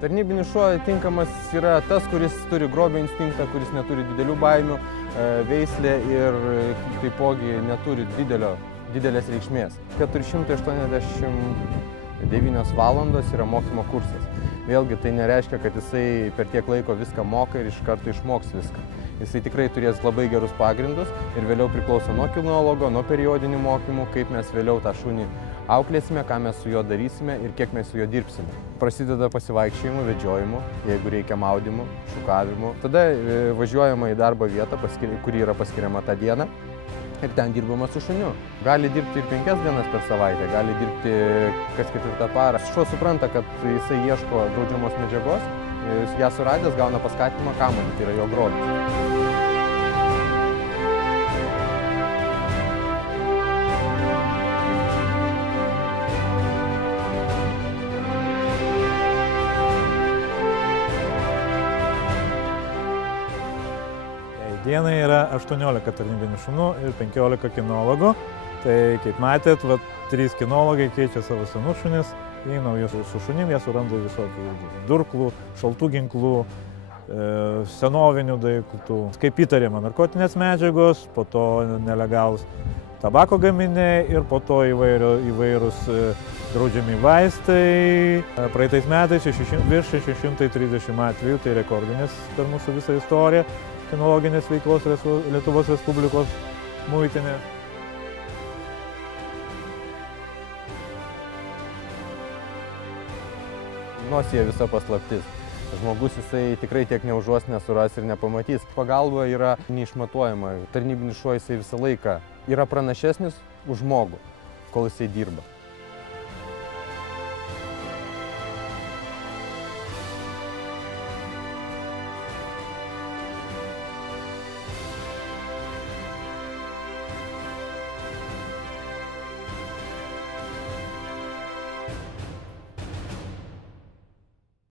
Tarnybinis šuo tinkamas yra tas, kuris turi grobio instinktą, kuris neturi didelių baimių, veislė ir taipogi neturi didelės reikšmės. 489 valandos yra mokymo kursas. Vėlgi tai nereiškia, kad jisai per tiek laiko viską moka ir iš karto išmoks viską. Jisai tikrai turės labai gerus pagrindus ir vėliau priklauso nuo kinologo, nuo periodinių mokymų, kaip mes vėliau tą šunį auklėsime, ką mes su juo darysime ir kiek mes su juo dirbsime. Prasideda pasivaikščiojimų, vedžiojimų, jeigu reikia maudymų, šukavimų. Tada važiuojama į darbo vietą, kuri yra paskiriama tą dieną ir ten dirbama su šuniu. Gali dirbti ir 5 dienas per savaitę, gali dirbti kas 4 parą. Šuo supranta, kad jisai ieško draudžiamos medžiagos, ją suradęs gauna paskatinimą kamuolį, tai yra jo grobis. Dienai yra 18 tarnybinių šunų ir 15 kinologų. Tai, kaip matėt, 3 kinologai keičia savo senus šunis į naujus su šunim, jie suranda visokių durklų, šaltų ginklų, senovinių daiktų. Kaip įtariama, narkotinės medžiagos, po to nelegalūs tabako gaminiai ir po to įvairūs draudžiami vaistai. Praeitais metais virš 630 atvejų, tai rekordinis per mūsų visą istoriją kinologinės veiklos Lietuvos Respublikos muitinė. Nosyje visa paslaptis. Žmogus jisai tikrai tiek neužuos, nesuras ir nepamatys. Pagalba yra neišmatuojama. Tarnybinis šuo jisai visą laiką yra pranašesnis už žmogų, kol jisai dirba.